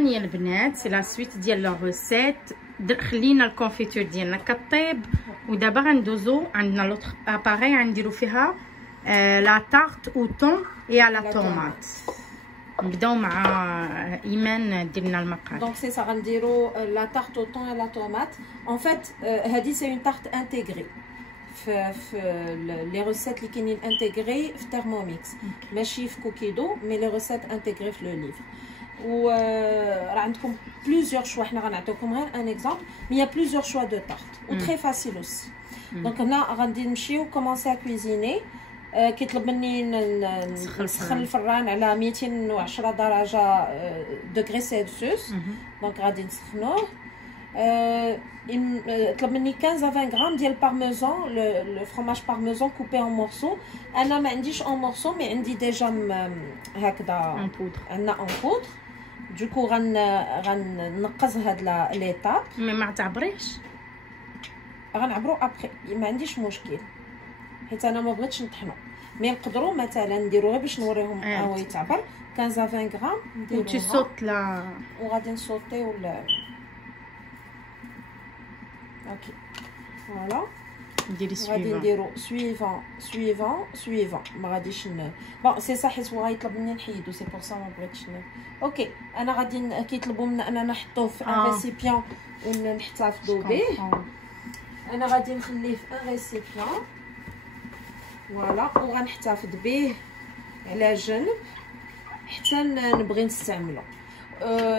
ثانيه البنات سي لا سويت ديال لا روسيت. خلينا الكونفيتور ديالنا كطيب، ودابا غندوزو عندنا لوطخ اباري غنديرو فيها لا تارت او طون اي على طوماط. نبداو مع ايمان دير لنا المقال. دونك سي سا غنديرو لا تارت او طون اي لا طوماط. اون فيت هادي سي اون تارت انتيغري في لي روسيت اللي كاينين انتيغري في تيرموميكس، ماشي في كوكيدو، مي لي روسيت انتيغري في لو ليفر. و راه عندكم بليزيور شوا، حنا غنعطيوكم غير ان اكزامبل، مي يا بليزيور شوا دو تارت و تري فاسيل اوسي. دونك هنا غادي نمشيو كومونسي ا كويزيني. كيطلب مني نسخن الفران على 210 درجه دوغري سيلسيوس. دونك غادي نسخنوه. طلب مني 15 à 20 غرام ديال بارميزان، لو فرomage بارميزان كوبي اون مورسو. انا ما عنديش اون مورسو، مي عندي ديجا هكذا ان بودر، عندنا اون بودر. دوكو غنقز هاد ليطاب. مي ما تعبريش، غنعبرو ابري، ما عنديش مشكل، حيت انا ما بغيتش نطحنو. مي نقدروا مثلا نديرو غير باش نوريهم هو يتعبر 15 à 20 غرام. نديرو و صوت لا وغادي نصوتي ولا اوكي فوالا. نديري غادي سويفون. نديرو سويفون ما غاديش بون سي صح، حيت هو غيطلب مني نحيدو، سي بور سا ما بغيتش اوكي. انا غادي كيطلبوا منا اننا نحطوه في ان ريسيبيون ونحتفظوا به. انا غادي نخليه في ان ريسيبيون فوالا، وغنحتفظ به على جنب حتى نبغي نستعملو.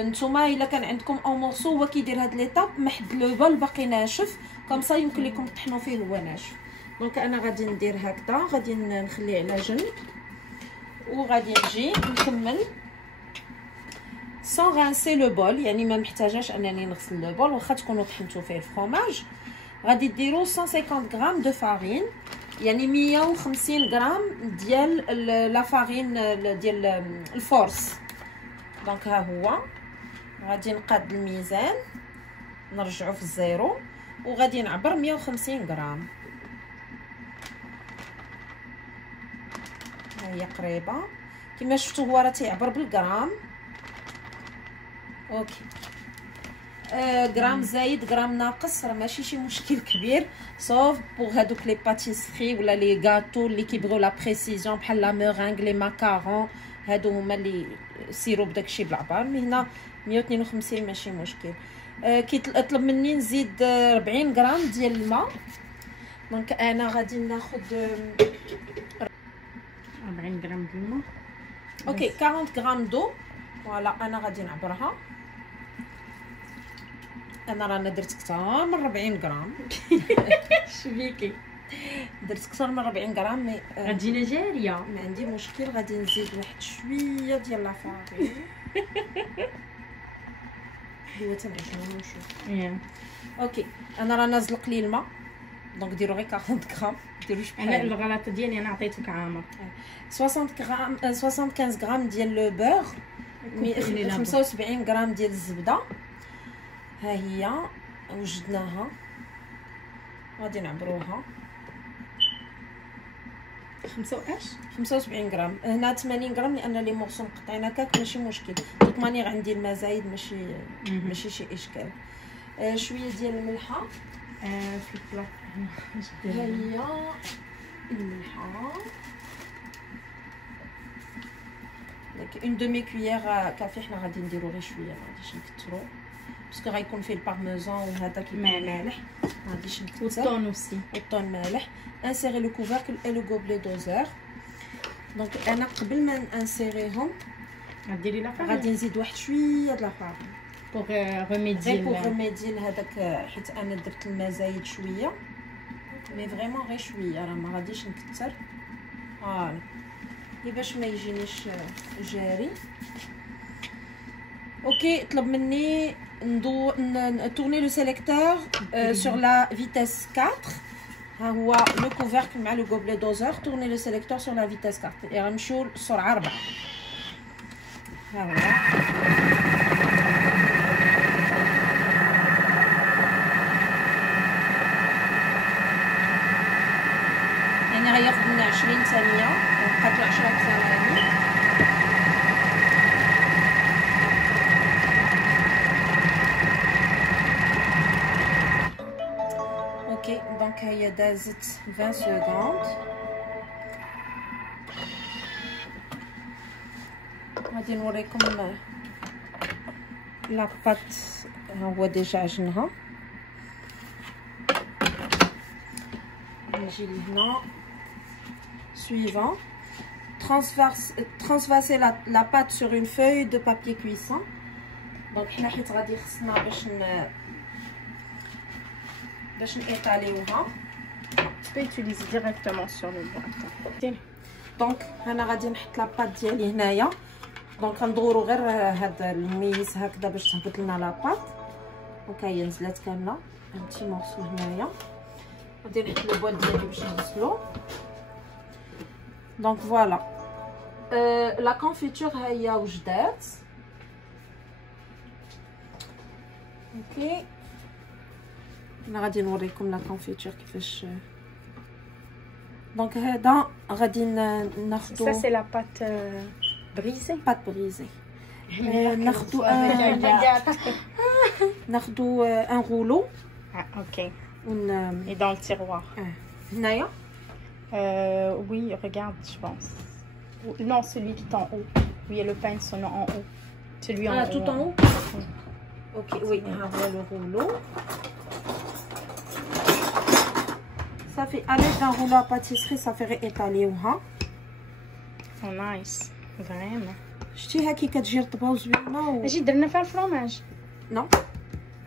نتوما الا كان عندكم اون مورسو هو كيدير هاد ليطاب محد لو بول باقي ناشف، كوم صا يمكن لكم تطحنوا فيه هو ناشف. دونك انا غادي ندير هكذا، غادي نخليه على جنب، وغادي نجي نكمل سون غانسي لو بول، يعني ما محتاجاش انني نغسل لو بول واخا تكونوا طحنتوا فيه الفرomage. غادي ديروا 150 غرام دو فارين، يعني 150 غرام ديال لا فارين ديال الفورس. دونك ها هو غادي نقاد الميزان نرجعو في الزيرو، وغادي نعبر 150 غرام. ها هي قريبه كما شفتوا، هو راه تيعبر بالغرام. اوكي غرام زايد غرام ناقص راه ماشي شي مشكل كبير، صوف بوغ هادوك لي باتيسري ولا لي غاتو اللي كيبغيو لا بريسيزيون بحال لا مورينغ لي ماكارون، هادو هما اللي سيروب داكشي بالعبار. مي هنا 152 ماشي مشكل. كيطلب مني نزيد 40 غرام ديال الماء. دونك انا غادي ناخذ 40 غرام ديال الماء. اوكي 40 غرام دو فوالا. انا غادي نعبرها. انا رانا درت كثر من 40 غرام. شبيكي درت كثر من 40 غرام، مي غتجينا جاريه، ما عندي مشكل. غادي نزيد واحد شويه ديال لافارين. هو تنعجنو نشوف. اوكي انا راه نازلق لي الماء، دونك ديروا غير 40 غرام، ديروش بحال انا الغلطه ديالي انا عطيتك عامر. 60 غرام 75 غرام ديال لو بور، 75 غرام ديال الزبده. ها هي وجدناها، غادي نعبروها. 75 غرام. هنا 80 غرام لان لي مورسو مقطعين هكاك ماشي مشكل. دوك ماني عندي الماء زايد، ماشي شي اشكال. شويه ديال الملحه في البلاط. ها هي الملحه، داك اون دومي كويير كافي. حنا غادي نديرو غير شويه، ما غاديش نكثرو باسكو غيكون فيه البارميزان وهذا كيكون مالح، ما غاديش نكثر. والطون اوسي، والطون مالح. انسيري لو كوفركل اي لو غوبلي دوزور. دونك انا قبل ما انسيريهم غديري لا فارين، غادي نزيد واحد شويه د لا فارين بوغ ريميدي لهذاك، حيت انا درت الماء زايد شويه، مي فريمون غير شويه، راه ما غاديش نكثر. فوالا باش ما يجينيش جاري. اوكي طلب مني tourner le sélecteur sur la vitesse 4. ها هو لو كوفركل مع لو غوبلي دوزور. tourner le sélecteur sur la vitesse 4 يعني غنمشيو للسرعه 4. ها هو يعني غياخد لنا 20 ثانيه، بقات له 10 ثواني. دونك هي دازت 20 سكوند. غادي نوريكم لاباط هو ديجا عجنها. نجي لهنا suivant transverser la pâte sur une feuille de papier cuisson. donc حنا حيت غادي خصنا باش نيطاليوها. Tu peux utiliser directement sur le boîte. دونك انا غادي نحط لاباط ديالي هنايا. دونك غندورو غير هذا الميس هكذا باش تهبط لنا لاباط. دونك هي نزلات كامله ان بتي مورسو هنايا. غادي نحط لو بول ديالي باش نغسلو. دونك فوالا لا كونفيتور هي وجدات. اوكي انا غادي نوريكم لا كونفيتور كيفاش. دونك هذا غادي ناخذو. Ça c'est la pâte brisée. Pâte brisée. ناخذو un rouleau. Ah, ok. Et dans le tiroir. هنايا. Oui, regarde, je pense. Non, celui qui est en haut. Oui, le pinceau en haut. Celui en haut. Tout en haut. Ok, oui, on le rouleau. Ça fait à l'aide d'un rouleau à pâtisserie, ça ferait étaler ou ha. Oh nice, vraiment. شتيها كي كتجي رطبه وزوينه اجي درنا فيها الفرomage. نو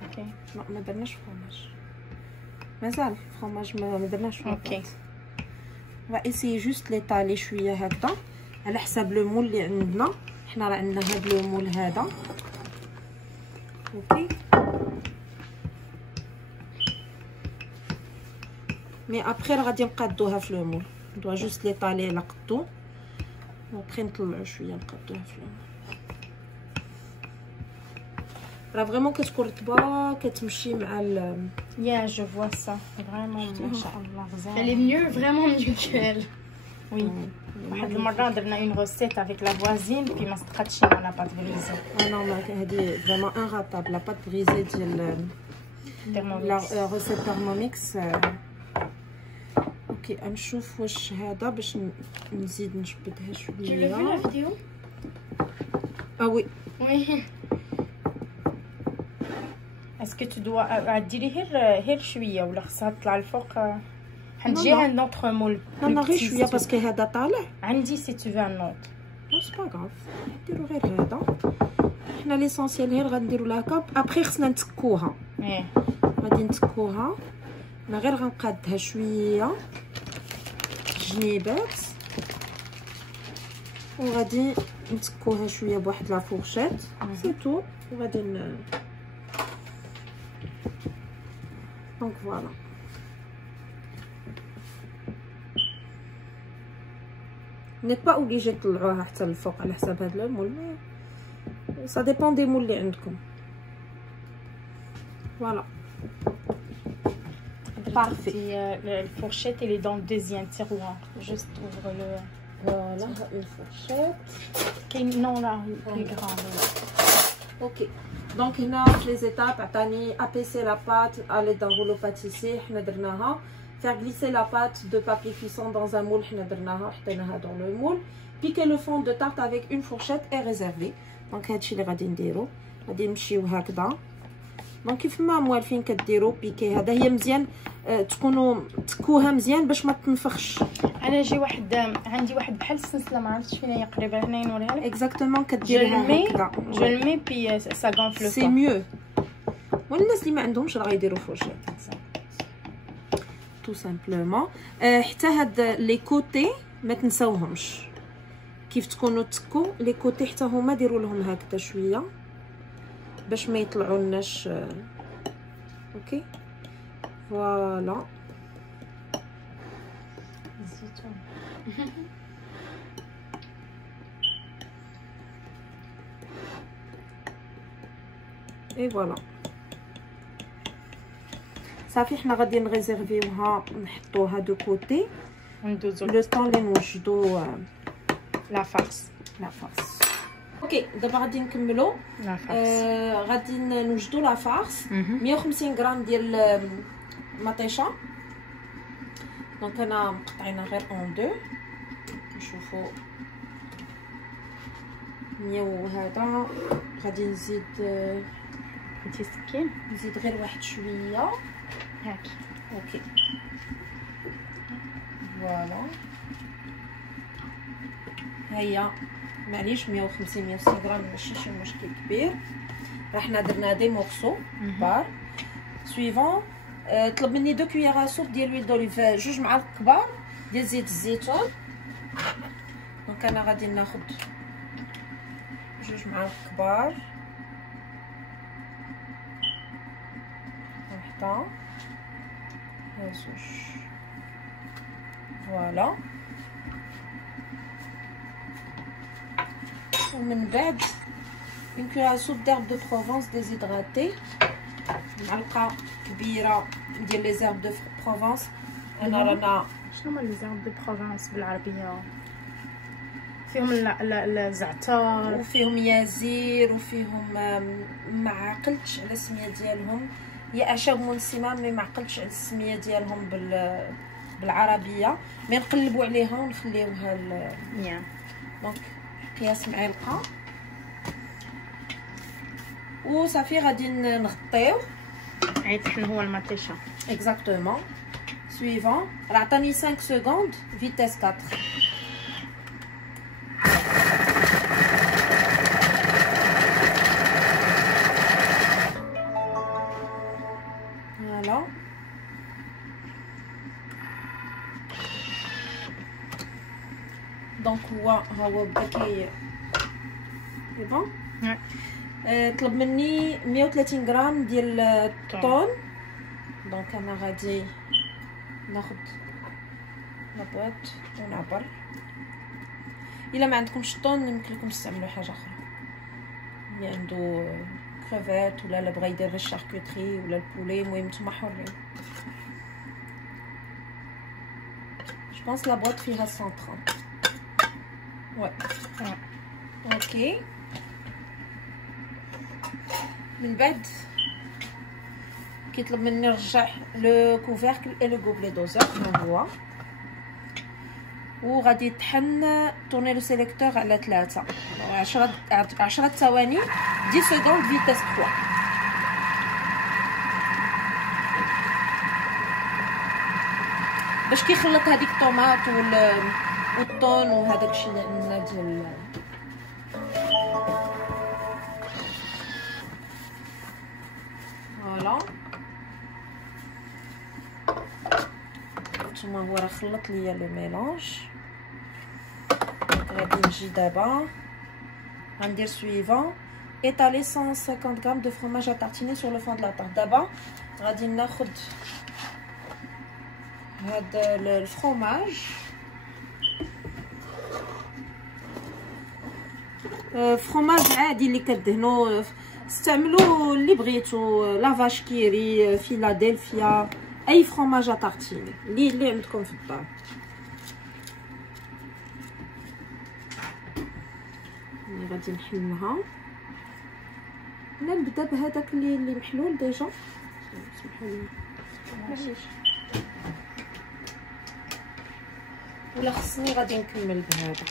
اوكي ما درناش فرomage. مازال فرomage ما درناش. اوكي va essayer juste l'étaler شويه هكذا على حساب لو مول اللي عندنا. حنا راه عندنا هذا لو مول هذا. اوكي مي ابخي راه غادي نقادوها في لو مول. ندوا جوست ليطالي على قدو وابخي نطلعو شويه نقادوها في لو مول. راه فريمون كتكون رطبه كتمشي مع ال. يا جو فوا سا فريمون ما شاء الله غزال. Elle est mieux vraiment mieux qu'elle. Oui. واحد المره درنا اون روسيت افيك لا فوازين بي ما صدقاتش لنا لا بات بريزي. نو هادي فريمون ان راتاب لا بات بريزي ديال لا روسيت تhermomix. اوكي نشوف واش هذا باش نزيد نجبدها شويه. Tu l'as vu la vidéo? Ah oui. Oui. Est-ce que tu dois ديري غير شويه ولا خصها تطلع الفوق؟ حنجي عند نوتر مول. انا غير شويه باسكو هذا طالع عندي سي تو فان نوت. نو سي با غاف نديرو غير هذا. حنا ليسونسيال غير غنديرو لها كاب. ابخي خصنا نتكوها. غادي نتكوها. انا غير غنقادها شويه جنيبات وغادي نتكوها شويه بواحد لا فورشيت سي تو. وغادي دونك فوالا. نيت با اوبليجي تطلعوها حتى للفوق على حساب هاد المول. سا ديبون دي مول اللي عندكم. فوالا parfait. La fourchette elle est dans le deuxième tiroir. Juste ouvre-le. Voilà, une fourchette. Non là, plus grande. Ok. Donc هنا les étapes عطاني apaiser la pâte à l'aide d'un rouleau pâtissier حنا درناها. Faire glisser la pâte de papier cuisson dans un moule حنا درناها حطيناها dans le moule. Piquer le fond de tarte avec une fourchette est réservé. Donc هادشي اللي غادي نديرو. غادي نمشيو هكذا. دونك كيف ما موالفين كديروا بيكي هذا هي مزيان تكونوا تكوها مزيان باش ما تنفخش. انا عندي واحد بحال السلسله ما عرفتش فين هي قريبه هنا نوريها لك. اكزاكتومون كديريها هكذا. جو المي بي سا غونفل سي ميو. والناس اللي ما عندهمش راه غيديروا فورشيت تو سامبلومون. حتى هاد لي كوتي ما تنساوهمش كيف تكونوا تكو لي كوتي حتى هما ديروا لهم هكذا شويه باش ما يطلعوا لناش. اوكي فوالا. اي فوالا صافي. حنا غادي نريزيرفيوها نحطوها دو كوتي وندوزو لو طون لي نوجدو لا فارس. اوكي دابا غادي نكملوا. غادي نوجدوا لا فارس. 150 غرام ديال مطيشه دونك انا مقطعينها غير اون دو. نشوفوا 100 وهذا غادي نزيد انتي السكين نزيد غير واحد شويه هاكي. اوكي فوالا هيا معليش 150 160 غرام ماشي شي مشكل كبير. راه حنا درنا دي مورسو كبار. سويفون طلب مني 2 كويير سوب ديال لويل دوليف، 2 معالق كبار ديال زيت الزيتون. دونك انا غادي ناخذ 2 معالق كبار، وحده زوج فوالا. ومن بعد une cuillère à soupe d'herbe de Provence déshydratée، معلقه كبيره ديال لي زيرب دو بروفونس. انا رانا شنو هما لي زيرب دو بروفونس بالعربيه؟ فيهم الزعتر وفيهم يازير وفيهم ما عقلتش على السميه ديالهم، هي اعشاب منسمه مي ما عقلتش على السميه ديالهم بالعربيه، مي نقلبوا عليها ونخليوها دونك قياس معلقه وصافي. غادي نغطيو عيط حنا هو المطيشه اكزاكتومون. سويفون راه عطاني 5 سكوند فيتيس 4. فوالا دونك هو بدا كي بون. طلب مني 130 غرام ديال الطون. دونك انا غادي ناخذ لابواط ونعبر. الا ما عندكمش الطون يمكن لكم تستعملوا حاجه اخرى، اللي عنده كريفات ولا لا بغا يدير غير الشاركوتري ولا البولي، المهم نتوما حرين. جو بونس لابواط فيها 130 وي. اوكي من بعد كيطلب مني نرجع لو كوفيركل اي لو غوبلي دوزور ها هو، وغادي طحن طوني لو سيليكتور على 3 10 ثواني 10 سكوند فيتاس 3. باش كيخلط هذيك الطوماط والطون وهذاك الشيء اللي عندنا ديال فوالا. نتوما هو راه خلط ليا لو ميلونج. غادي نجي دابا غندير سويفون étaler 150 غرام دو فرomage à tartiner sur le fond de la tarte. دابا غادي ناخذ هذا الفرomage فرomاج عادي اللي كدهنوا، استعملوا اللي بغيتو، لافاش كيري، فيلادلفيا، اي فرomage à tartiner اللي عندكم في الدار. غادي نحلها. انا نبدا بهذاك اللي محلول ديجا. سمحوا لي ماشي ولا خصني غادي نكمل بهذا.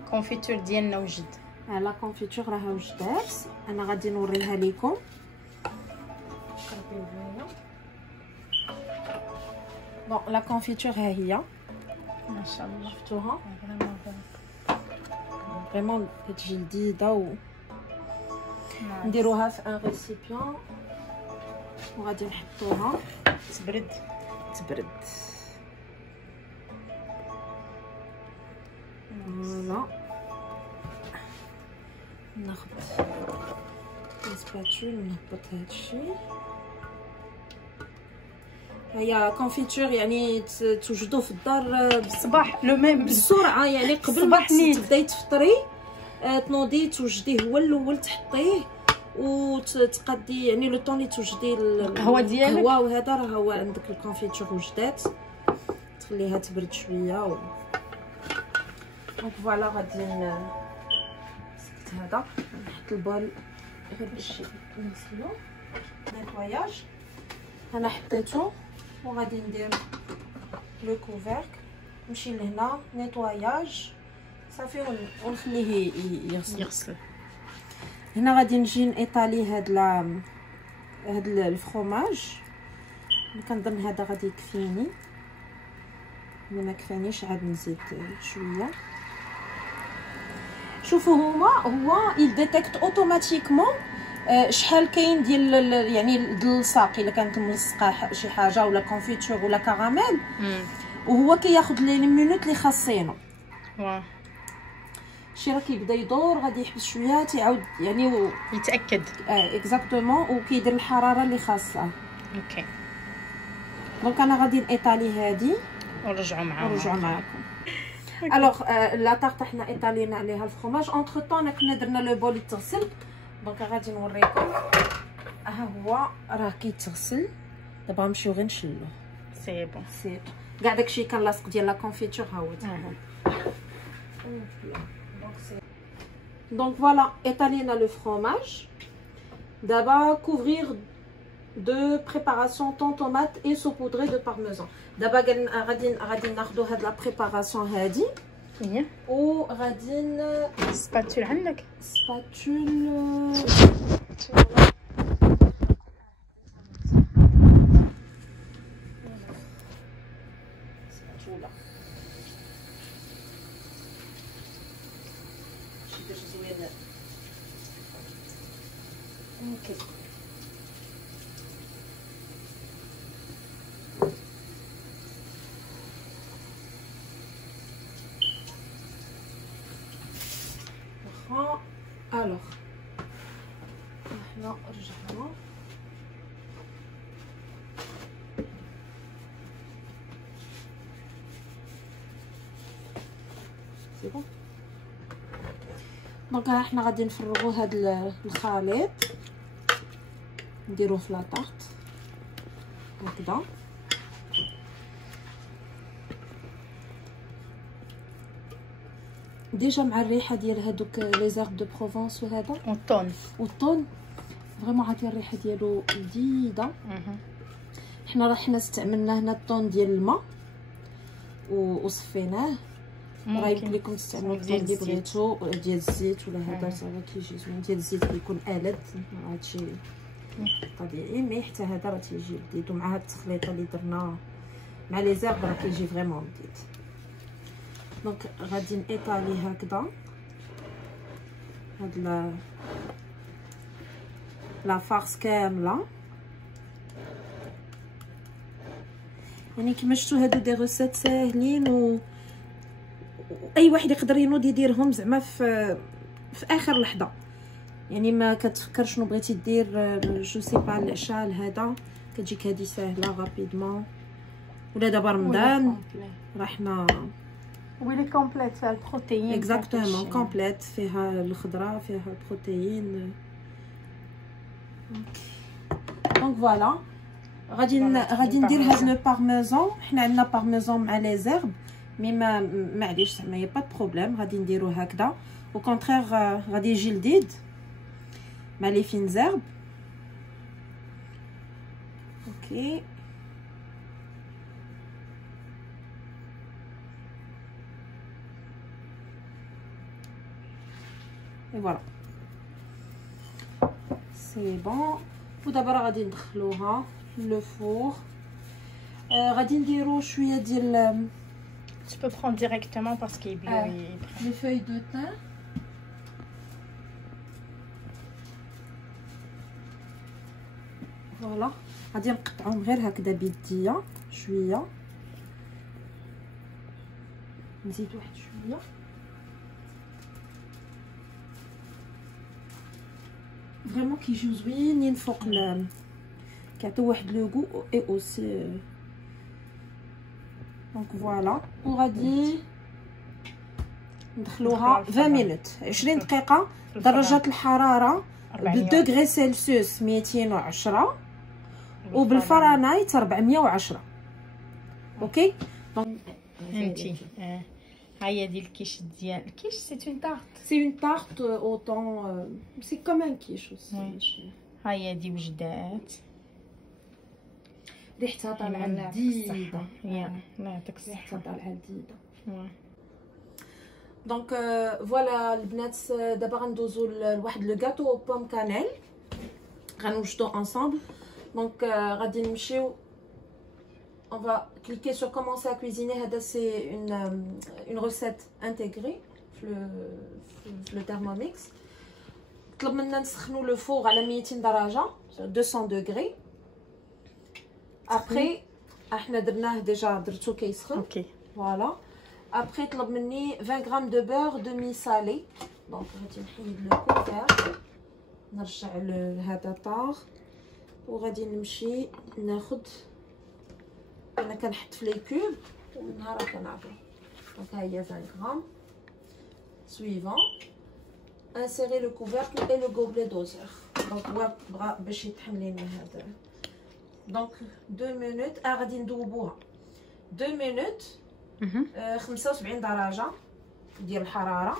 الكونفيتور ديالنا وجد. لا كونفيتور راها وجدات، انا غادي نوريها لكم. بون لا كونفيتور ها هي ما شاء الله شفتوها فريمون كتجي لذيذه. نديروها في ان ريسيبيون وغادي نحطوها تبرد. فوالا ناخذ السباتول ونهبط هادشي. هي كونفيتور يعني توجدوا في الدار بالصباح لو ميم بسرعه، يعني قبل ما تبداي تفطري تنوضي توجديه هو الاول تحطيه وتقدي، يعني لو طون اللي توجدي القهوه ديالك القهوه وهذا راه هو عندك الكونفيتور وجدات. تخليها تبرد شويه دونك فوالا غادي نسكت هذا نحط البول غير باش نغسلو نيطواياج. انا حطيته وغادي ندير لو كوفرك نمشي لهنا نيطواياج صافي ونخليه يغسل. هنا غادي نجي نيطالي هاد الفرomاج. كنظن هذا غادي يكفيني، الا ما كفانيش عاد نزيد شويه. شوفوا هو يديتيكت اوتوماتيكمون شحال كاين ديال يعني الدلصاق الا كانت ملصقه شي حاجه ولا كونفيتور ولا كراميل، وهو كياخذ لي مينوت اللي خاصينو. واه شي راه كيبدا يدور غادي يحبس شويه تيعاود يعني يتاكد اكزاكتومون وكيدير الحراره اللي خاصها. اوكي دونك انا غادي نيطالي هادي ونرجعوا معاكم. الوغ لا طارت حنا ايطالينا عليها الفرomاج. اونتر طون كنا درنا لو بول يتغسل. دونك غادي نوريكم ها هو راه كيتغسل. دابا نمشيو غير نشلو. سي بون كاع داكشي كان لاصق ديال لا كونفيتور ها هو. دونك فوالا ايطالينا لو فرomاج. دابا كوفرير de préparation thon tomate et saupoudré de parmesan. دابا غادي ناخذوا هاد لا بريباراسيون هادي وغادي سباتول. عندك سباتول؟ سباتولا شي باش زوين. اوكي الوغ حنا رجعنا سي بون. دونك ها حنا غادي نفرغوا هاد الخليط نديروه في لاطارت هكذا. ديجا مع الريحه ديال هادوك لي زارب دو بروفونس وهذا والطون فريمون عاطي الريحه ديالو جديده. حنا استعملنا هنا الطون ديال الماء وصفيناه. راه يمكن لكم تستعملوا الطون اللي بغيتو ديال الزيت ولا هذا صافي كيجي زوين. ديال الزيت كيكون ألذ هادشي طبيعي، مي حتى هذا راه تيجي لذيذ. ومع هاد التخليطه اللي درنا مع لي زارب راه كيجي فريمون لذيذ. دونك غادي نيطالي هكذا هاد لا فارس كامله. يعني كما شفتوا هادو دي روسيت ساهلين اي واحد يقدر ينوض يديرهم زعما في اخر لحظه. يعني ما كتفكر شنو بغيتي دير جو سي با العشاء لهذا كتجيك هادي ساهله غابيدمون. ولا دابا رمضان راه حنا ويلي كومبليت فيها البروتين اكزاكتومون كومبليت فيها الخضره فيها البروتين. دونك فوالا غادي ندير هاد لو بارميزون. حنا عندنا بارميزون مع لي زيرب مي معليش زعما يا با بروبليم غادي نديرو هكذا. او كونترير غادي يجي لذيذ مع لي فين زيرب. اوكي اي فوالا سي بون. ودابا راه غادي ندخلوها لو فور. غادي نديرو شويه ديال tu peux prendre directement parce qu'il est bio. Les feuilles de thym. فوالا غادي نقطعهم غير هكذا بيديا شويه. نزيد واحد شويه. فريمون كيجيو زوينين فوق كيعطيو واحد لو غو اي اوسي. دونك فوالا وغادي ندخلوها 20 مينوت 20 دقيقه درجه الحراره بالدوغري سلسيوس 210 وبالفرنايت 410. اوكي دونك فهمتي هيا دي الكيش ديال الكيش سي اون تارت. سي اون تارت اوتون سي كوم ان كيش. هيا دي وجدات ريحتها طالعه لذيذه. يا لا يعطيك الصحه. ريحتها طالعه لذيذه. دونك فوالا البنات دابا غندوزو لواحد لو غاتو بوم كانيل غنوجدو انصامبل. دونك غادي نمشيو on va cliquer sur commencer à cuisiner. C'est une recette intégrée le Thermomix. طلب منا نسخنوا لو فور على 200 درجه 200 degrés. ابري احنا درناه ديجا درتو كيسخن. اوكي فوالا. ابري طلب مني 20 غرام دو بور دمي سالي. دونك غادي نحيد لو كوفر نرجع لهذا طاغ وغادي نمشي ناخذ. انا كنحط في لي كوب ومن نهار كنعبر. دونك ها هي 20 غرام. سويفون انسيري لو كوفركل اي لو غوبلي دوزر. دونك هو بغا باش يطحن لينا هذا. دونك 2 مينوت غادي ندوبوها 2 مينوت 75 درجه ديال الحراره.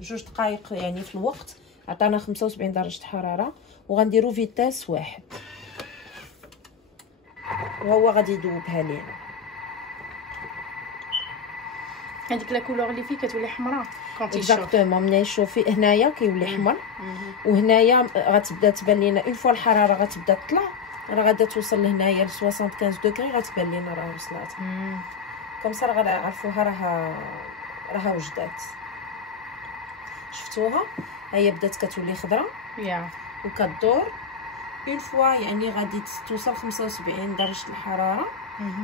2 دقائق يعني في الوقت عطانا 75 درجه حراره. وغنديرو فيتاس 1 وهو غادي يذوبها لينا. هذيك لا كولور اللي فيه كتولي حمراء اكزاكتومون. ملي يشوفي هنايا كيولي حمر وهنايا غتبدا تبان لينا اون فوا الحراره غتبدا تطلع راه غادا توصل لهنايا ل 75 دوغري غتبان لينا راه وصلات. كم صار غنعرفوها راها وجدات. شفتوها هي بدات كتولي خضراء وكدور. اون فوا يعني غادي توصل 75 درجه الحراره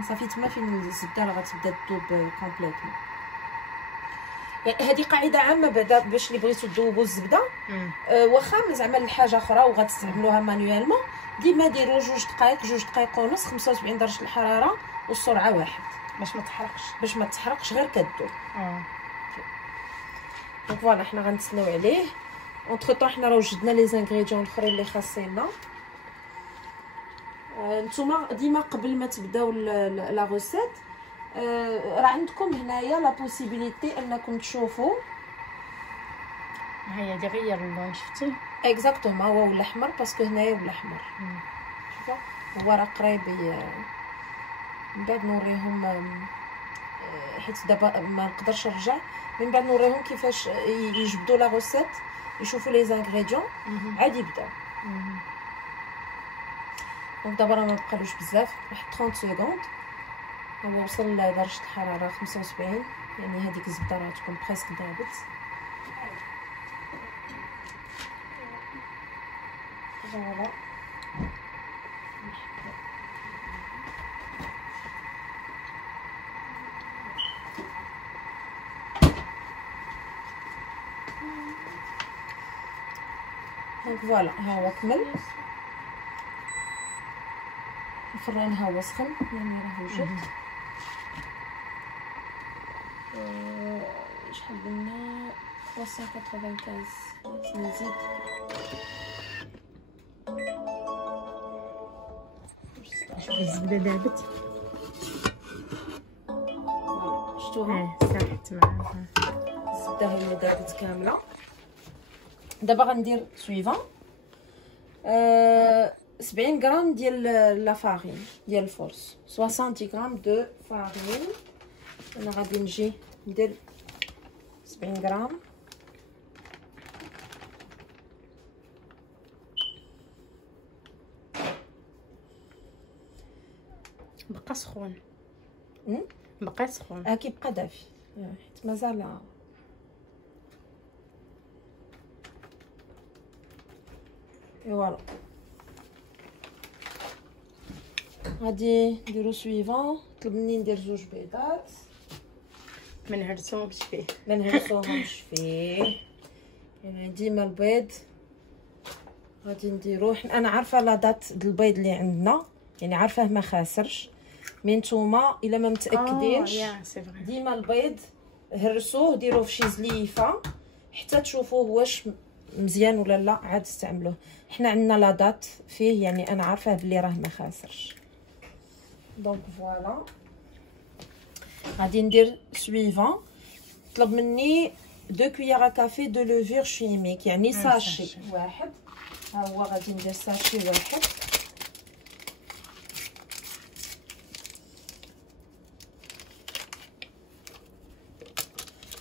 صافي تما فين الزبده راه غتبدا تذوب كومبليتمون. يعني هذه قاعده عامه بعدا باش اللي بغيتو تذوبوا الزبده واخا زعما لحاجه اخرى وغتستعملوها مانيوالمون ديما ديروا 2 دقائق 2 دقائق ونص 75 درجه الحراره والسرعه 1 باش ما تحرقش غير كدوب. دونك فوالا حنا غنتسناو عليه. اونتر طون حنا راه وجدنا لي زانغريديون الاخرين اللي خاصيننا. نتوما ديما قبل ما تبداو لا روسيت راه عندكم هنايا لا بوسيبيليتي انكم تشوفوا. هيا دي غير اللون شفتي اكزاكتومون هو ولا احمر باسكو هنايا ولا احمر. شوفوا هو راه قريب. من بعد نوريهم حيت دابا ما نقدرش نرجع. من بعد نوريهم كيفاش يجبدوا لا روسيت يشوفوا لي زانغريديون عاد يبداو. دونك دابا راه ما بقالوش بزاف واحد 30 سكوند. هو وصل لدرجه الحراره 75 يعني هذيك الزبده راه تكون بريسك ذابت. فوالا دونك فوالا ها هو كمل. الفران ها هو سخن يعني راه وجد. شحال قلنا 395 نزيد. الزبده دابت شفتوها ساحت معاها الزبده هي اللي دابت كامله. دابا غندير سويفون 70 غرام ديال لا فارين ديال الفرص 60 غرام دو فارين. انا غادي نجي ندير 70 غرام. بقى سخون بقى سخون كيبقى دافي حيت مازال. فوالا غادي نديرو سويفون. طلب مني ندير 2 بيضات ما نهرسوهمش فيه ما نهرسوهمش فيه يعني ديما البيض غادي نديروه. انا عارفه لا دات د البيض اللي عندنا يعني عارفاه ما خاسرش. مي نتوما الا ما متاكدينش ديما البيض هرسوه ديروه في شي زليفه حتى تشوفوه واش مزيان ولا لا عاد استعملوه. حنا عندنا لا دات فيه يعني انا عارفاه بلي راه ما خاسرش. دونك فوالا غادي ندير سويفون طلب مني 2 كويير كافي دو لوفير شيميك يعني ساشي واحد. ها هو غادي ندير ساشي واحد.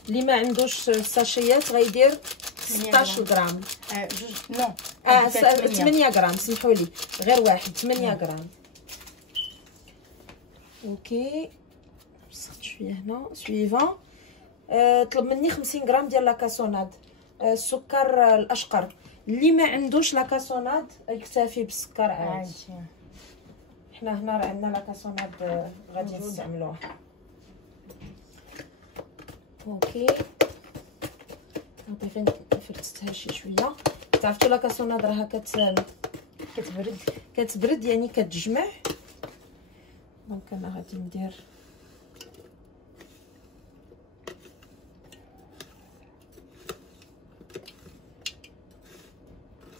اللي ما عندوش الساشيات غيدير 16 غرام. نو 8 غرام سمحوا لي، غير واحد 8 غرام. اوكي مسخت شويه هنا. سويفون طلب مني 50 غرام ديال لاكاسوناد، السكر الاشقر. اللي ما عندوش لاكاسوناد يكتفي بالسكر عادي. حنا هنا راه عندنا لاكاسوناد غادي نستعملوها. اوكي غادي فرتتها شي شويه. تعرفتوا لاكاسوناد راها كتبرد يعني كتجمع. دونك انا غادي ندير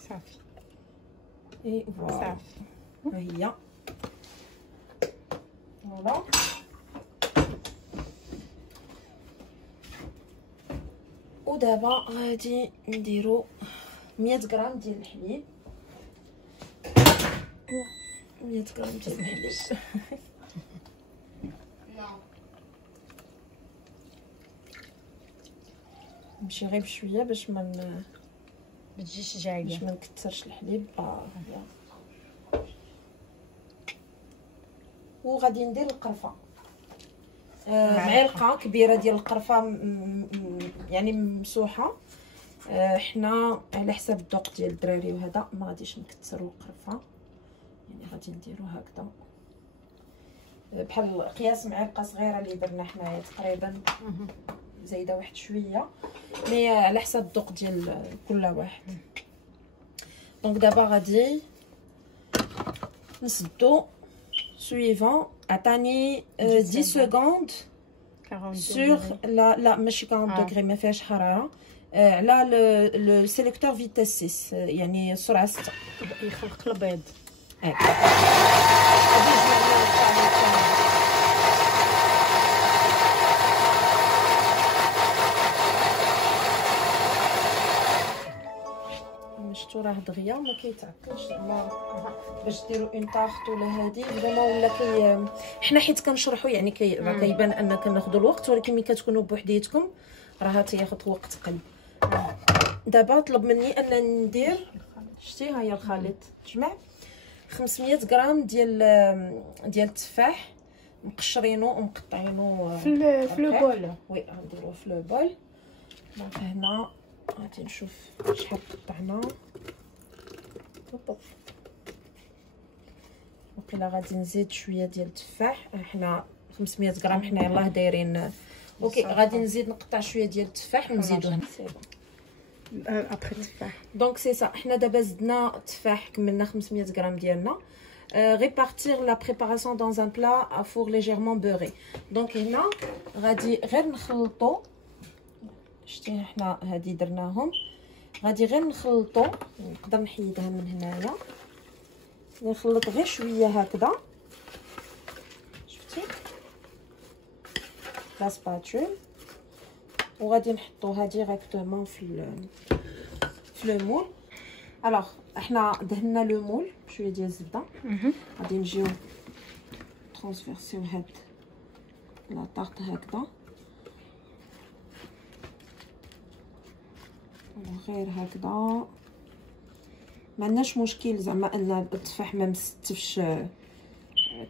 صافي. اي فوالا صافي ها هي فوالا. ودابا غادي نديرو 100 غرام ديال الحليب. 100 غرام ديال الحليب. نمشي غير بشويه باش ما بتجيش جايه، باش ما نكثرش الحليب. وغادي ندير القرفه، معلقه كبيره ديال القرفه يعني ممسوحه. حنا على حساب الذوق ديال الدراري وهذا ما غاديش نكثروا القرفه، يعني غادي نديرو هكذا بحال قياس معلقه صغيره اللي درنا حنايا تقريبا، زايده واحد شويه مي على حساب الذوق ديال كل واحد. دونك دابا غادي نسدو. سويفون عطاني 10 سكوند سور لا ماشي 40 دوغري ما فيهاش حراره، على لو سيليكتور فيتاس 6 يعني سرعه 6 يخلق البيض. شفتوا راه دغيا ما كيتعطلش زعما باش ديروا اون طارت ولا هادي فريمون ولا حنا حيت كنشرحوا يعني كيبان ان كناخذوا الوقت، ولكن ملي كتكونوا بوحديتكم راه تياخذ وقت قل. دابا طلب مني ان ندير شتي ها هي الخليط تجمع 500 غرام ديال التفاح مقشرينو ومقطعينو في لو بول. وي غنديروه في لو بول. دونك هنا غادي نشوف شحال قطعنا. وقيلا غادي نزيد شويه ديال التفاح. حنا 500 غرام حنا يلاه دايرين. اوكي غادي نزيد نقطع شويه ديال التفاح ونزيدو هنا ابخي التفاح. دونك سي سا. حنا دابا زدنا التفاح كملنا 500 غرام ديالنا. répartir la préparation dans un plat à four légèrement beurré. دونك هنا غادي غير نخلطو. شتي حنا هادي درناهم، غادي غير نخلطو. نقدر نحيدها من هنايا، نخلط غير شويه هكذا شفتي لا سباتول، وغادي نحطوها ديريكتومون في لو مول. الوغ احنا دهنا لو مول بشويه ديال الزبده. غادي نجيو ترانسفيرسيو هاد لا طارط هكذا غير هكذا. ما عندناش مشكل زعما ان التفاح ما مستفش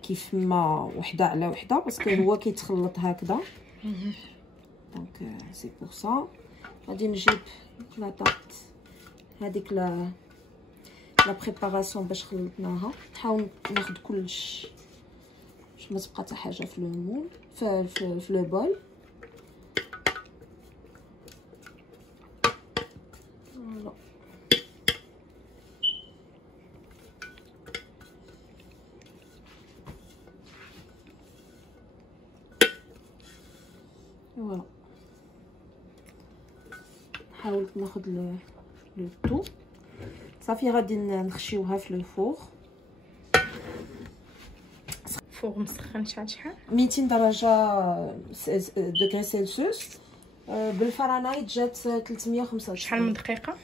كيف ما وحده على وحده باسكو هو كيتخلط هكذا. دونك سي بور سا غادي نجيب لا طارط هذيك لا بريباراسيون باش خلطناها. نحاول ناخذ كلش باش ما تبقى حتى حاجه في لو مول في لو بول. فوالا حاولت ناخذ لو تو صافي. غادي نخشيوها في لو فور. فوغ مسخن شحال 200 درجه دوغري سيلسيوس بالفرنايت جات 395. شحال من دقيقه؟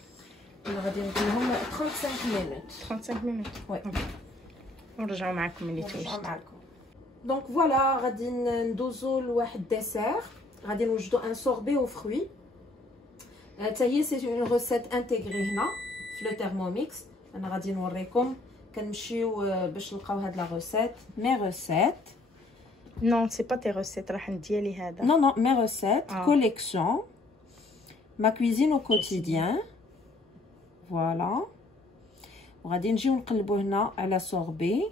انا غادي ندير لهم 35 مينوت. 35 مينوت وي. ونرجعوا معكم ملي نرجعوا توجد. معكم. دونك فوالا غادي ندوزو لواحد ديسير. غادي نوجدو ان سوربي او فروي. حتى هي سي اون روسيت انتيغري هنا في لو تيرموميكس. انا غادي نوريكم. كنمشيو باش نلقاو هاد لا روسيت. مي روسيت. نو سي با تي روسيت راح نديالي هذا. نو نو مي روسيت كوليكسيون ما كويزين او كوتيديان. فوالا. وغادي نجيو نقلبو هنا على سوربي.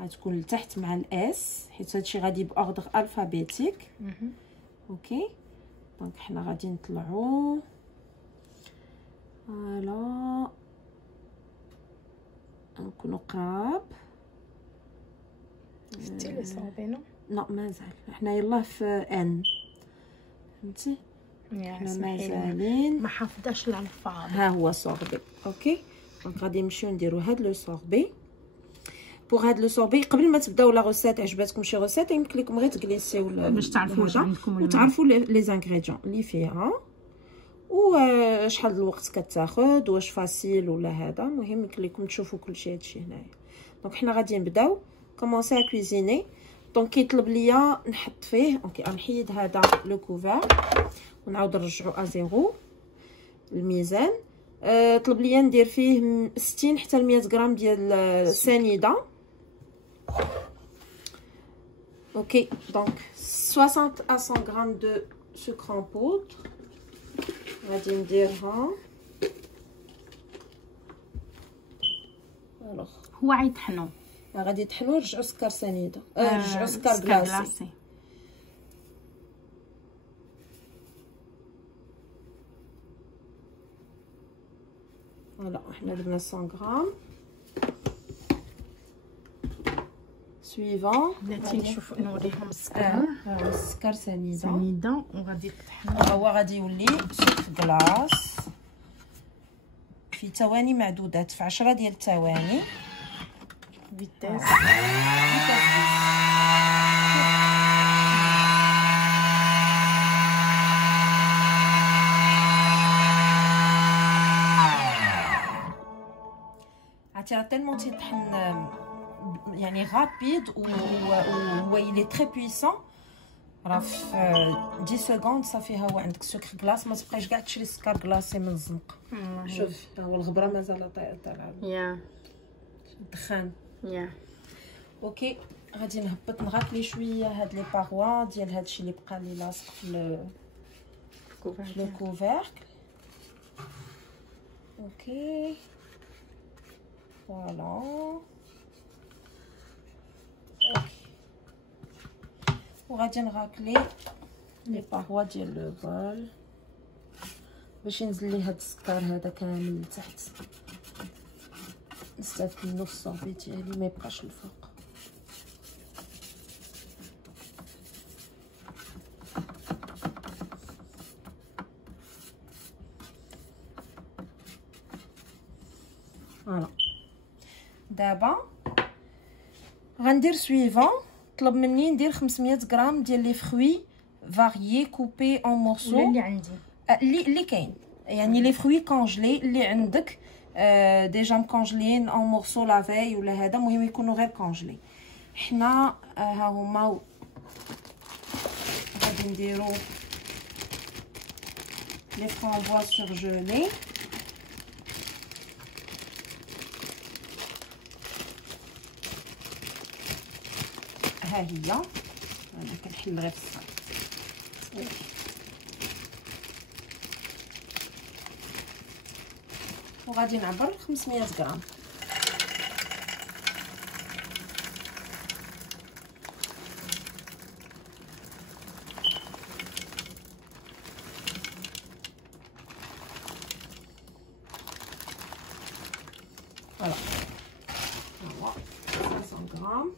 غتكون لتحت مع الاس حيت هادشي غادي باوردر الفابيتيك. اوكي دونك حنا غادي نطلعو. فوالا نكونو قراب. ستي لي صوبي نو لا مازال حنا يلاه في ان فهمتي. حنا مازالين ما حافظاش الالفاظ. ها هو سوربي. اوكي دونك غادي نمشيو نديرو هاد لو سوربي. بوغ هاد لو سوربي قبل ما تبداو لا روسيت عجباتكم شي روسيت يمكن لكم غير تجلسيو باش تعرفوا واش عندكم وتعرفوا لي زانغريديون اللي فيها وشحال الوقت كتاخذ واش فاسيل ولا هذا. المهم يمكن لكم تشوفوا كلشي هادشي هنايا. دونك حنا غادي نبداو كومونسي ا كويزيني. دونك كيطلب ليا نحط فيه اوكي نحيد هذا لو كوفر ونعاود نرجعو ا زيرو الميزان. طلب ليا ندير فيه 60 حتى ل 100 غرام ديال سنيده. اوكي دونك 60 à 100 غرام دو sucre en poudre. غادي نديرها. الوغ هو عيطحنو غادي يطحنوا. رجعوا سكر سنيده رجعوا سكر كلاصي. فوالا حنا درنا 100 غرام. سويفون بلاتي نشوف نوريهم السكر. السكر سنيده وغادي يطحنوا. هو غادي يولي سكر كلاص في ثواني معدودات في 10 ديال الثواني. فيتاس عرفتي تالمون تيطحن يعني رابيد و il est très puissant. راه في 10 سكوند صافي ها هو عندك سكر كلاص. ما تبقايش كاع تشري سكر كلاصي من الزنقه. شوف ها هو الغبره مازال طالعه يا الدخان. يا اوكي غادي نهبط نغطي شويه هاد لي باغوا ديال هادشي اللي بقى لي لاصق في لو كوفركل. اوكي فوالا. اوكي وغادي نغاكلي لي باغوا ديال لو بول باش ينزل لي هاد السكر هذا كامل لتحت. نستافد منو في الصافي ديالي ما يبقاش الفوق. فوالا. دابا غندير سويفون. طلب مني ندير 500 غرام ديال لي فروي فاريي كوبي اون مورسو. اللي عندي اللي كاين يعني لي فروي كونجلي اللي عندك ديجا مكونجلين اون مورسو لافاي ولا هذا. المهم يكونوا غير كونجلي. حنا ها هما غادي نديرو لي فرامبواز سورجولي. ها هي انا كنحل غير في الصاج. وغادي نعبر 500 غرام. فوالا 500 غرام.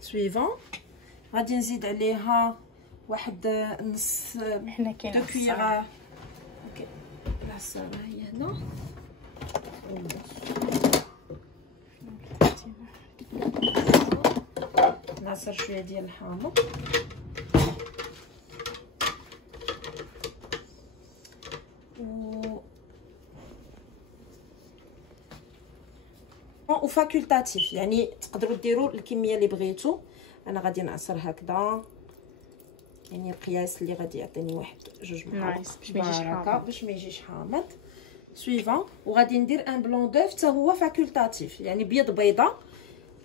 سويفون غادي نزيد عليها واحد نص حنا كاين دو كويغ. اوكي العصاره هي هنا. نعصر شويه ديال الحامض. وفاكولتاتيف، يعني تقدروا ديروا الكميه اللي بغيتو. انا غادي نعصر هكذا، يعني القياس اللي غادي يعطيني واحد جوج معالق باش ما يجيش حامض. سويفون، وغادي ندير ان بلون دوف حتى هو فاكولتاتيف، يعني بيض بيضه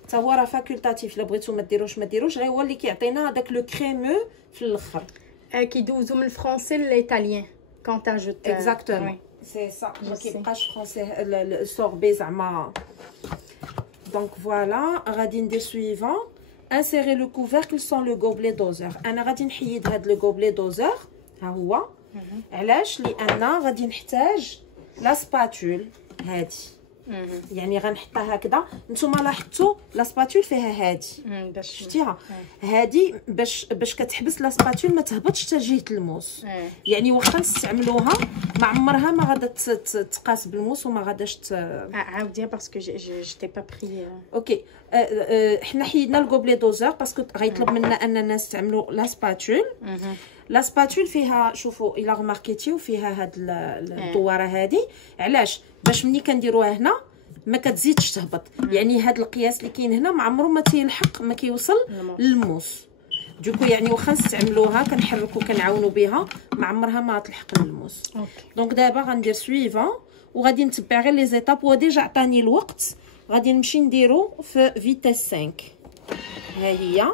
حتى هو راه فاكولتاتيف. الا بغيتو ما ديروش غير هو اللي كيعطينا داك لو كريمو في الاخر. كيدوزو من الفرونسي للايطاليان كون تاجوت. اكزاكتومون سي سا، ما كيبقاش فرونسي السوربي زعما. دونك فوالا غادي ندير سويفون. انسيري لو كوفركل سون لو غوبلي دوزور. انا غادي نحيد هاد لو غوبلي دوزور، ها هو. علاش؟ لان غادي نحتاج لا سباتول هادي، يعني غنحطها هكذا. نتوما لاحظتوا لا سباتول فيها هادي، شفتيها هادي باش كتحبس لا سباتول ما تهبطش حتى جهه الموس. يعني واخا نستعملوها ما عمرها ما غادا تقاس بالموس وما غاداش عاوديها باسكو جيتي با بري. اوكي، حنا حيدنا الغوبلي دوزور باسكو غيطلب منا اننا نستعملوا لا سباتول. لا سباتول فيها، شوفوا الا غماركيتيو فيها هاد الدواره هادي. علاش؟ باش ملي كنديروها هنا ما كتزيدش تهبط. يعني هاد القياس اللي كاين هنا ما عمره ما تيلحق، ما كيوصل للموس. دوكو يعني واخا نستعملوها كنحركو كنعاونو بها ما عمرها ما تلحق للموس. دونك دابا غندير سويفون وغادي نتبع غير لي زيتاب. وديجا عطاني الوقت، غادي نمشي نديرو في فيتاس 5. ها هي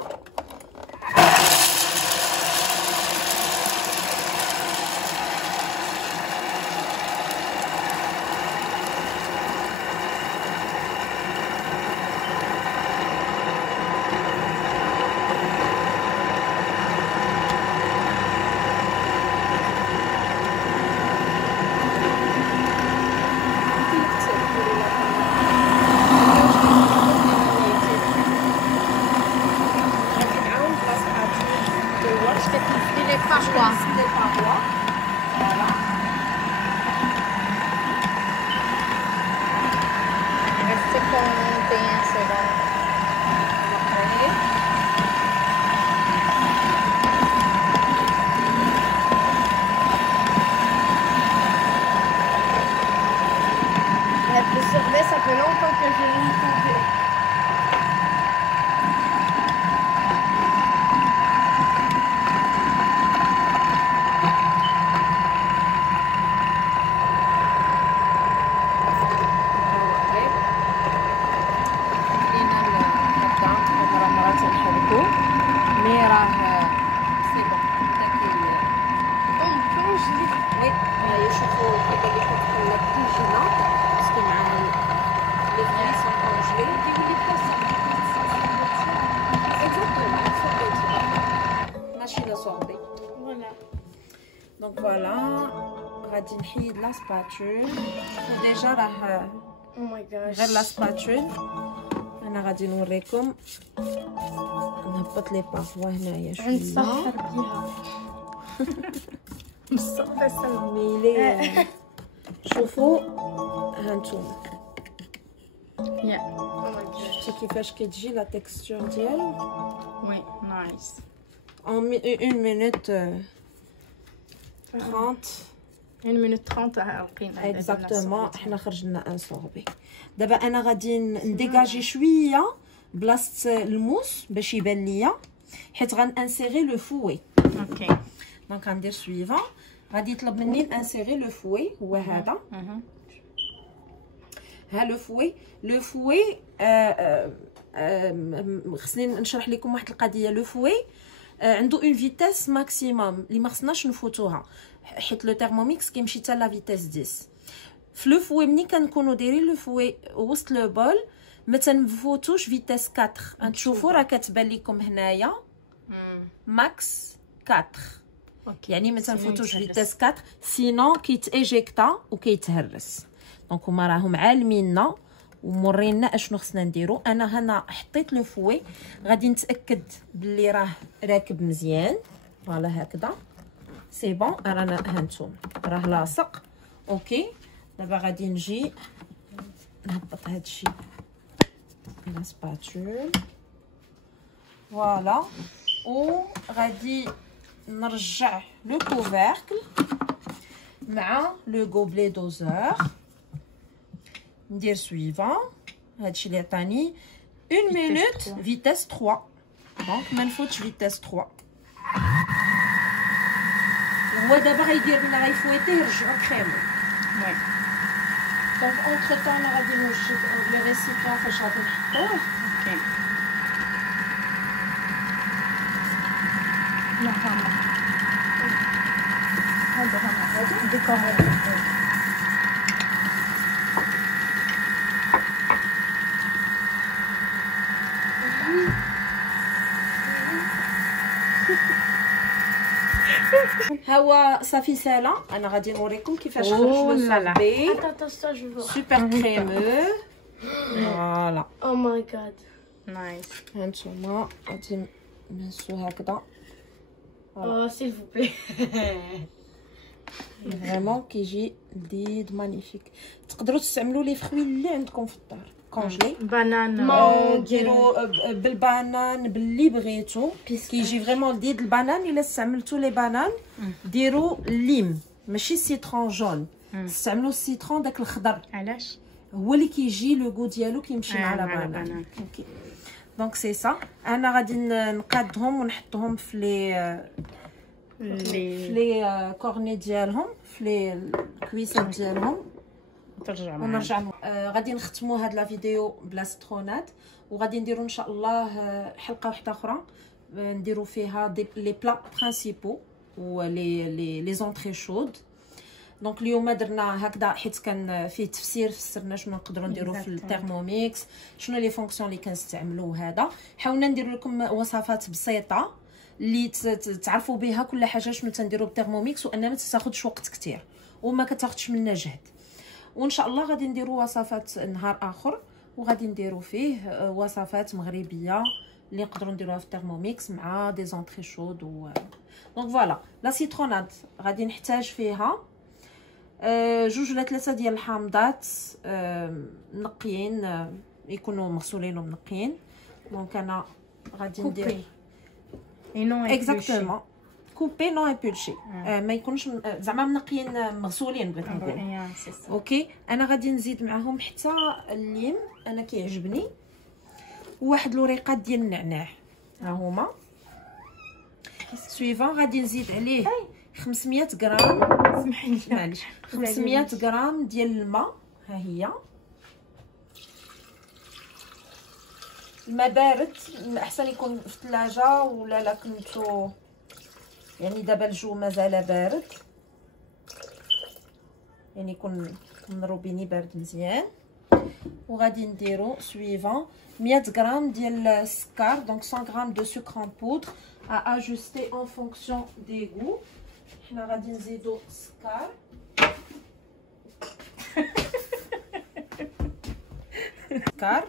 ça fait longtemps que je l'ai trouvé. دونك فوالا غادي نحيد لا سباتول. وديجا راه غير لا سباتول. انا غادي نوريكم نهبط لي بارفوا هنايا شويه نسحر بيها مصطفى سميلي. شوفوا هانتوما شفتي كيفاش كتجي لا تيكستور ديالو. وي نايس. en 1 minute 30 1 minute 30 لقينا اكزاكتومون. حنا خرجنا ان صوبي. دابا انا غادي نديجاجي شويه بلاصه الموس باش يبان ليا، حيت غنانسيري لو فوي. اوكي دونك غندير سويفون. غادي يطلب مني نانسيري لو فوي، هو هذا. ها لو فوي. لو فوي خصني نشرح لكم واحد القضيه. لو فوي عنده اون فيتاس ماكسيموم اللي ما خصناش نفوتوها، حيت لو تيرموميكس كيمشي حتى لا فيتاس 10. في لو فوي ملي كنكونوا دايرين لو فوي وسط لو بول ما تنفوتوش فيتاس 4. غتشوفوا راه كتبان لكم هنايا ماكس 4. يعني ما تنفوتوش فيتاس 4 سينو كيتايجيكتا وكيتهرس. دونك هما راهم عالميننا ومورينا اشنو خصنا نديرو. انا هنا حطيت لو فوي، غادي نتاكد بلي راه راكب مزيان. فوالا هكذا سي بون. رانا هانتوما راه لاصق. اوكي دابا غادي نجي نهبط هادشي لا سباتول. فوالا وغادي نرجع لو كوفركل مع لو غوبلي دوزور. ندير سويفون. هادشي اللي عطاني 1 مينوت فيتاس 3. دونك ما نفوتش فيتاس 3. هو دابا غيدير لنا غيفويتيه يرجعو كريمو. وي دونك اونتر طون انا غادي نوجد لي ريسيبيون فاش غادي نحطوه. اوكي لا هذا هذا ديكور. هو صافي سالا. انا غادي نوريكم كيفاش خرج لو صوبي. سوبر كريمو. فوالا. او ماي جاد نايس. هانتوما غادي نمسو هكذا. اه سيل فو بلي. فريمون كيجي لذيذ مانيفيك. تقدروا تستعملوا لي فخوي اللي عندكم في الدار كونجلي. بانان ديروا بالبانان باللي بغيتو. كيجي فريمون لذيذ البانان. الا استعملتوا لي بانان ديروا الليم ماشي سيترون جون. استعملوا السيترون داك الخضر. علاش؟ هو اللي كيجي لو غو ديالو كيمشي مع البانان. اوكي دونك سي سا. انا غادي نقادهم ونحطهم في لي كورني ديالهم في لي الكويسات ديالهم ونرجع غادي نختموا هاد لا فيديو بلا سترونات. وغادي نديروا ان شاء الله حلقه واحده اخرى نديروا فيها لي بلا برينسيپو و لي زونطري شود. دونك اليوم درنا هكذا حيت كان فيه تفسير. فسرنا شنو نقدروا نديروا في الترموميكس، شنو لي فونكسيون اللي كنستعملوا. هذا حاولنا ندير لكم وصفات بسيطه اللي تعرفوا بها كل حاجه شنو تنديروا بالترموميكس، وان ما تاخذش وقت كثير وما كتاخذش منا جهد. وان شاء الله غادي نديروا وصفات نهار اخر وغادي نديروا فيه وصفات مغربيه اللي نقدروا نديروها في الترموميكس مع دي زونطري شود. دونك فوالا لا سيتروناد غادي نحتاج فيها 2 ولا 3 ديال الحامضات نقيين يكونوا مغسولين ومنقيين. دونك انا غادي ندير اكزاكتومون كوبي نو ايبولشي. ما يكونش زعما منقيين مغسولين بغيت نقول. اوكي انا غادي نزيد معاهم حتى الليم انا كيعجبني وواحد الوريقات ديال النعناع ها هما. سويفون غادي نزيد عليه 500 غرام. سمحي لي معليش 500 غرام ديال الماء. ها هي الماء بارد. احسن يكون في الثلاجه ولا لا كنتو يعني دابا الجو مازال بارد يعني يكون من روبيني بارد مزيان. وغادي نديرو سويفون 100 غرام ديال السكر. دونك 100 غرام دو سكر ان بودر ا اجوستي اون فونكسيون دي غو. حنا غادي نزيدو السكر. السكر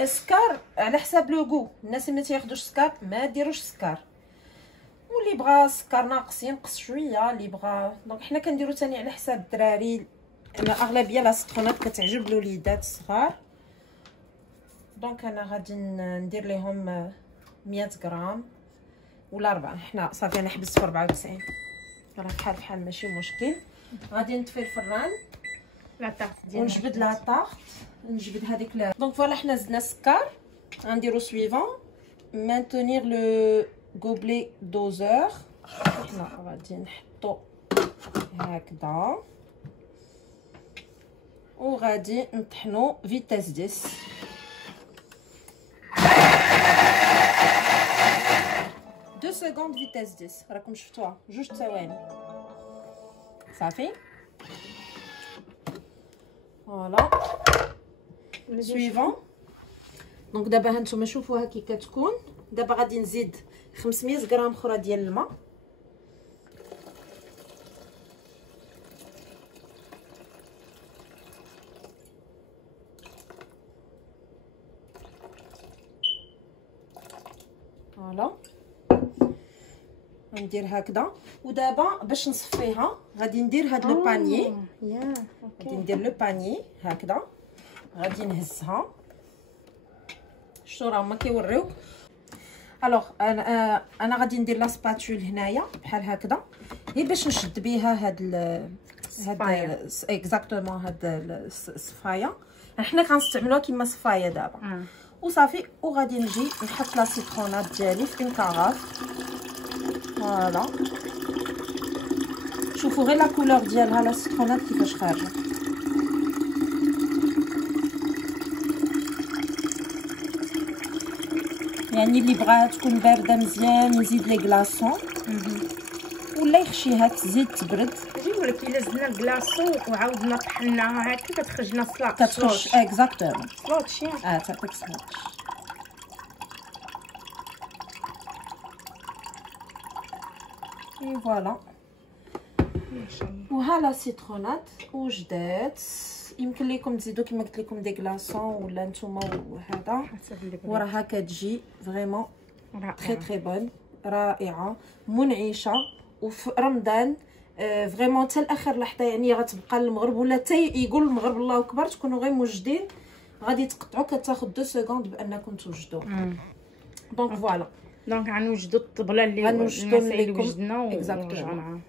السكر على حساب لو غو. الناس اللي ما تياخذوش السكر ما ديروش السكر، واللي بغى سكر ناقص ينقص شويه، اللي بغى. دونك حنا كنديرو ثاني على حساب الدراري. انا اغلبيه لا سيترونات كتعجب الوليدات الصغار. دونك انا غادي ندير لهم 100 غرام ولا 4. حنا صافي انا حبست في 94 راه بحال ماشي مشكل. غادي نطفي الفران لا طارت ديالنا ونجبد لا طارت. نجبد هذيك دونك فوالا حنا زدنا السكر. غنديرو سويفون مانتونير لو غوبلي دوزور. حنا غادي نحطو هكذا وغادي نطحنو فيتاس 10. دو سكوند فيتاس 10 راكم شفتوها 2 ثواني صافي. فوالا سويفون. دونك دابا هانتوما شوفوها كي كتكون. دابا غادي نزيد 500 غرام اخرى ديال الماء. فوالا غندير هكذا. ودابا باش نصفيها غادي ندير هاد لو بانيي. غادي ندير لو بانيي هكذا. غادي نهزها. شتو راه هما كيوريوك. الوغ انا غادي ندير لا سباتول هنايا بحال هكذا غير باش نشد بها هاد اكزاكتومون هاد الصفايه. حنا كنستعملوها كيما صفايه دابا وصافي. وغادي نجي نحط لا سيترونات ديالي في اون كاراف. فوالا شوفوا غير لا كولور ديالها لا سيترونات كيفاش خارجه. يعني اللي بغاها تكون بارده مزيان يزيد لي كلاصون ولا يخشيها تزيد تبرد. ولكن الا زدنا الكلاصو وعاودنا طحناها هكا كتخرج لنا سلاط كتخرج اكزاكتومون سلوتشي. تعطيك سلوتش. اي فوالا وها لا سيترونات وجدات. يمكن لكم تزيدوا كما قلت لكم دي كلاصون ولا نتوما وهذا وراها كتجي فريمون تري تري بون رائعه منعشه. وفي رمضان فريمون حتى لاخر لحظه يعني غتبقى المغرب ولا حتى يقول المغرب الله اكبر تكونوا غير موجدين غادي تقطعوا كتاخذ 2 سكوند بانكم توجدوا. دونك فوالا دونك غنوجدوا الطبله اللي غنوجدوا لكم وجدنا ونرجعوا معاها.